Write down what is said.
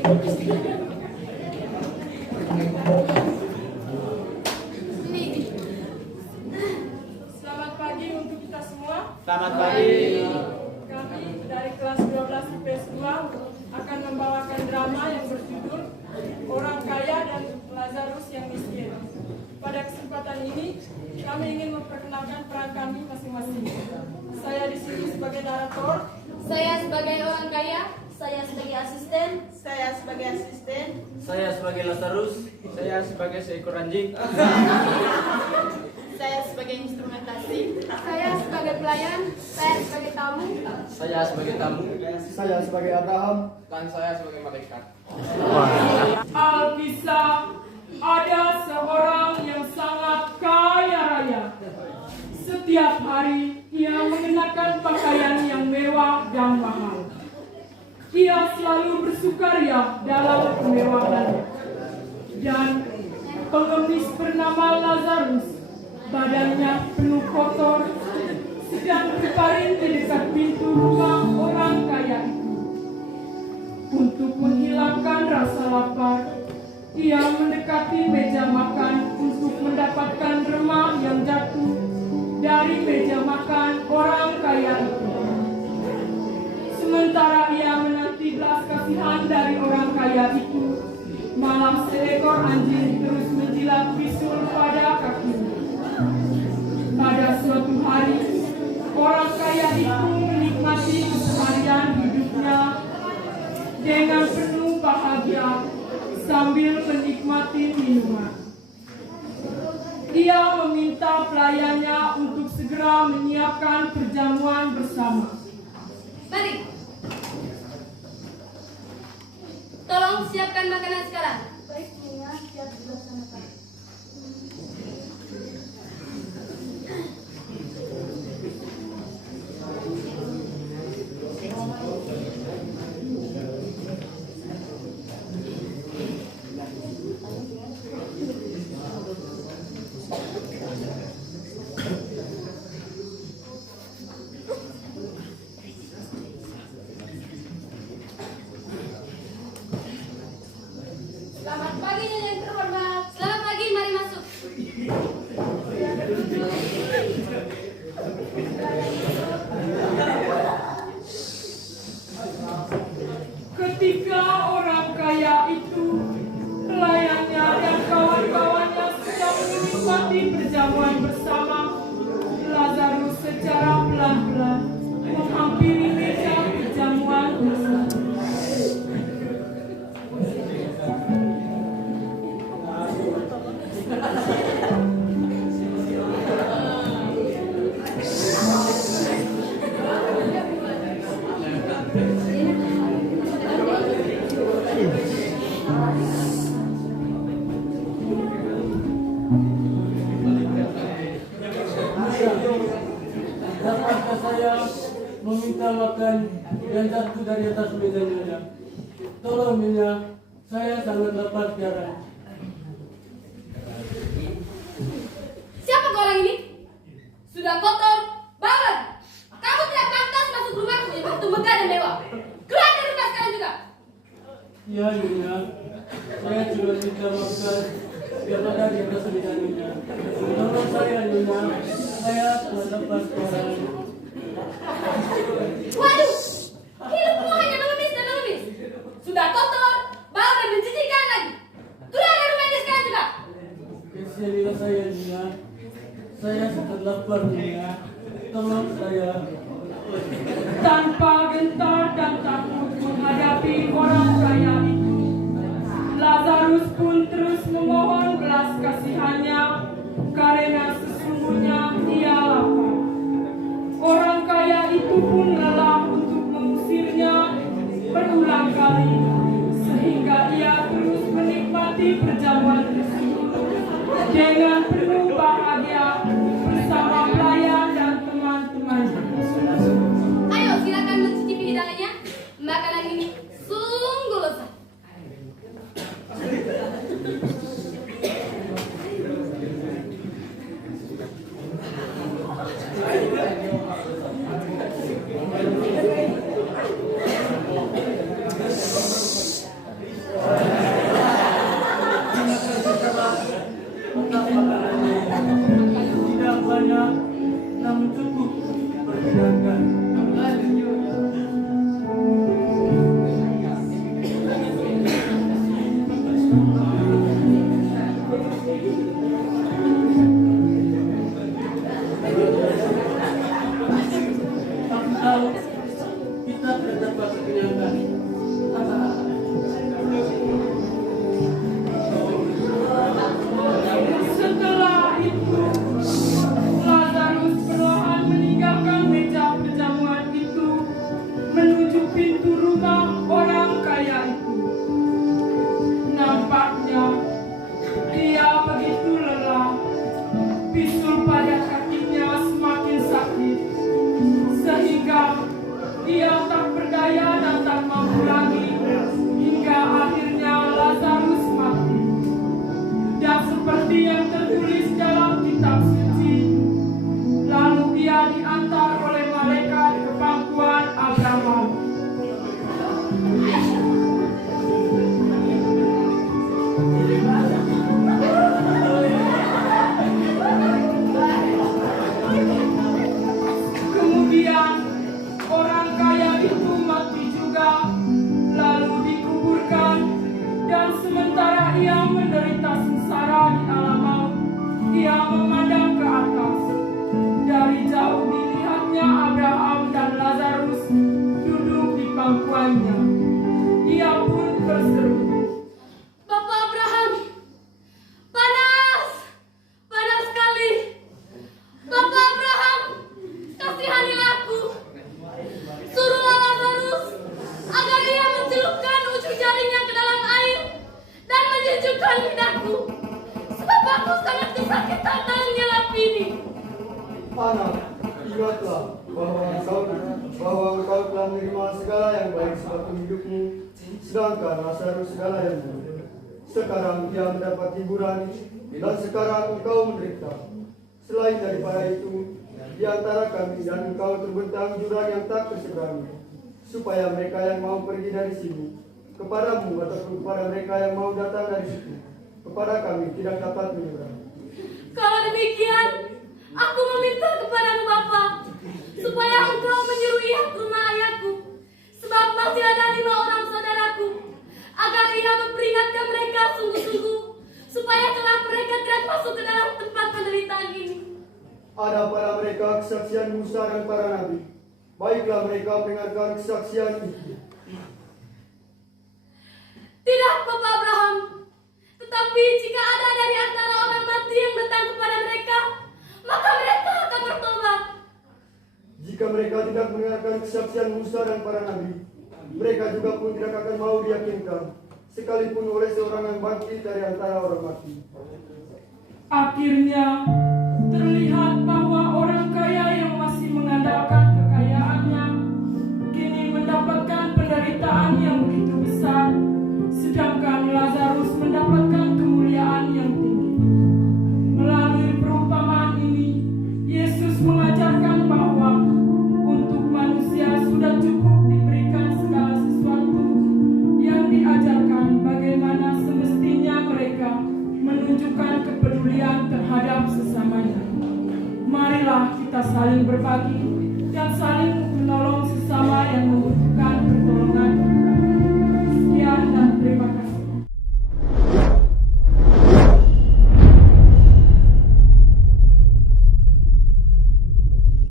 Selamat pagi untuk kita semua. Selamat pagi. Kami dari kelas 12 IPS 2 akan membawakan drama yang berjudul Orang Kaya dan Lazarus yang Miskin. Pada kesempatan ini, kami ingin memperkenalkan peran kami masing-masing. Saya di sini sebagai narator. Saya sebagai orang kaya. Saya sebagai asisten. Saya sebagai asisten. Saya sebagai Lazarus. Saya sebagai seekor anjing. Saya sebagai instrumentasi. Saya sebagai pelayan. Saya sebagai tamu. Saya sebagai tamu. Saya sebagai Abraham. Dan saya sebagai malaikat. Alkisah, ada seorang yang sangat kaya raya. Setiap hari ia mengenakan pakaian yang mewah dan mahal. Ia selalu bersukaria dalam kemewahannya. Dan pengemis bernama Lazarus, badannya penuh kotor, sedang berbaring di dekat pintu rumah orang kaya itu. Untuk menghilangkan rasa lapar, ia mendekati meja makan untuk mendapatkan remah yang jatuh dari meja makan orang kaya itu. Sementara ia menanti belas kasihan dari orang kaya itu, malah seekor anjing terus menjilat bisul pada kakinya. Pada suatu hari, orang kaya itu menikmati keseharian hidupnya dengan penuh bahagia sambil menikmati minuman. Dia meminta pelayannya untuk segera menyiapkan perjamuan bersama. Mari. Tolong siapkan makanan sekarang. Baik, Nyonya, siap dilaksanakan. Selamat pagi Nyonya yang terhormat. Selamat pagi, mari masuk. Ketika orang kaya itu, pelayannya dan kawan-kawannya sedang menikmati perjamuan bersama, Lazarus secara pelan-pelan menghampiri meja perjamuan bersama. Dapatkah saya meminta makan yang jatuh dari atas meja Nyonya? Tolong Nyonya, saya sangat lapar sekarang. Siapa kau orang ini? Sudah kotor, bangun. Kamu tidak pantas masuk rumahku yang begitu megah dan mewah. Keluar dari rumah sekarang juga. Ya Nyonya, saya cuma minta makan yang ada di atas meja Nyonya. Tolong saya Nyonya, saya sangat lapar sekarang. Waduh, hidupmu hanya mengemis dan mengemis. Sudah kotor, bau dan menjijikkan lagi. Keluar dari rumah ini sekarang juga. Kesinilah saya Nyonya, saya sangat lapar Nyonya. Tolong saya. Tanpa gentar dan takut menghadapi orang kaya itu, Lazarus pun terus memohon belas kasihannya karena sesungguhnya ia lapar. Orang kaya itu pun lelah untuk mengusirnya berulang kali, sehingga ia terus menikmati perjamuan tersebut dengan penuh bahagia bersama pelayan dan teman-temannya. Ayo silakan mencicipi hidangannya. Makanan ini sungguh lezat. kita tidak dapat kenyangkan. Setelah itu, Lazarus perlahan meninggalkan meja perjamuan itu menuju pintu rumah orang kaya itu. Nampaknya dia begitu lelah, bisul pada kakinya semakin sakit, sehingga dia tak berdaya dan tak mampu lagi, hingga akhirnya Lazarus mati. Dan seperti yang tertulis dalam kitab suci, lalu ia diantar oleh malaikat ke pangkuan Abraham. Kemudian orang kaya itu mati juga, lalu dikuburkan, dan sementara ia menderita sengsara di alam maut, ia memandang ke atas. Dari jauh dilihatnya Abraham dan Lazarus duduk di pangkuannya. Ia pun berseru, Bapak Abraham, panas, panas sekali. Bapak Abraham, kasihanilah aku. Suruhlah Lazarus agar ia mencelupkan ujung jarinya ke dalam air dan menyejukkan lidahku, sebab aku sangat kesakitan dalam nyelap ini. Anak, ingatlah bahwa engkau telah menerima segala yang baik sebelum hidupmu, sedangkan Lazarus segala yang buruk. Sekarang dia mendapat hiburan, dan sekarang engkau menderita. Selain daripada itu, di antara kami dan engkau terbentang jurang yang tak terseberangi, supaya mereka yang mau pergi dari sini kepadamu ataupun kepada mereka yang mau datang dari situ kepada kami tidak dapat menyeberang. Kalau demikian, aku meminta kepadamu Bapa, supaya engkau menyuruh ia ke rumah ayahku, sebab masih ada 5 orang saudaraku, agar ia memperingatkan mereka sungguh-sungguh, supaya kelak mereka tidak masuk ke dalam tempat penderitaan ini. Ada pada mereka kesaksian Musa dan para nabi. Baiklah mereka mendengarkan kesaksian itu. Tidak, Bapak Abraham, tetapi jika ada dari antara orang mati yang datang kepada mereka, maka mereka akan bertobat. Jika mereka tidak mendengarkan kesaksian Musa dan para nabi, mereka juga pun tidak akan mau diyakinkan, sekalipun oleh seorang yang bangkit dari antara orang mati. Akhirnya terlihat bahwa orang kaya yang masih mengandalkan kekayaannya kini mendapatkan penderitaan yang begitu besar, sedangkan Lazarus mendapatkan kemuliaan yang tinggi. Melalui perumpamaan ini, Yesus mengajarkan bahwa untuk manusia sudah cukup diberikan segala sesuatu yang diajarkan bagaimana semestinya mereka menunjukkan kepedulian terhadap sesamanya. Marilah kita saling berbagi dan saling